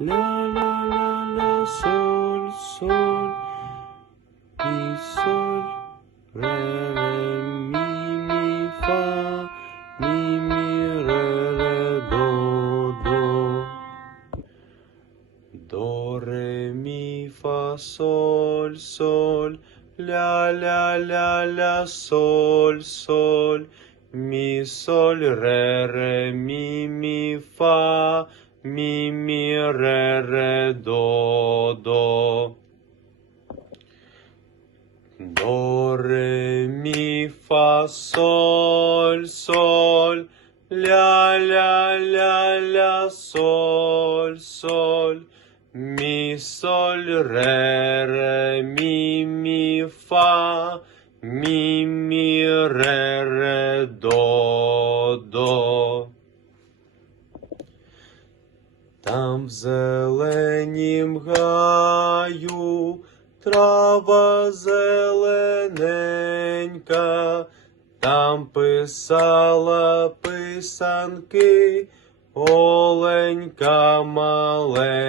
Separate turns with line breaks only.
La la la la sol sol mi sol re re mi mi fa mi mi re re do do. Do re mi fa sol sol la la la la sol sol mi sol re re mi mi fa mi mi re re do do. Do re mi fa sol sol. La la la la sol sol. Mi sol re re mi mi fa. Mi mi re re do do. Там в зеленім гаю трава зелененька, там писала писанки, оленька маленька.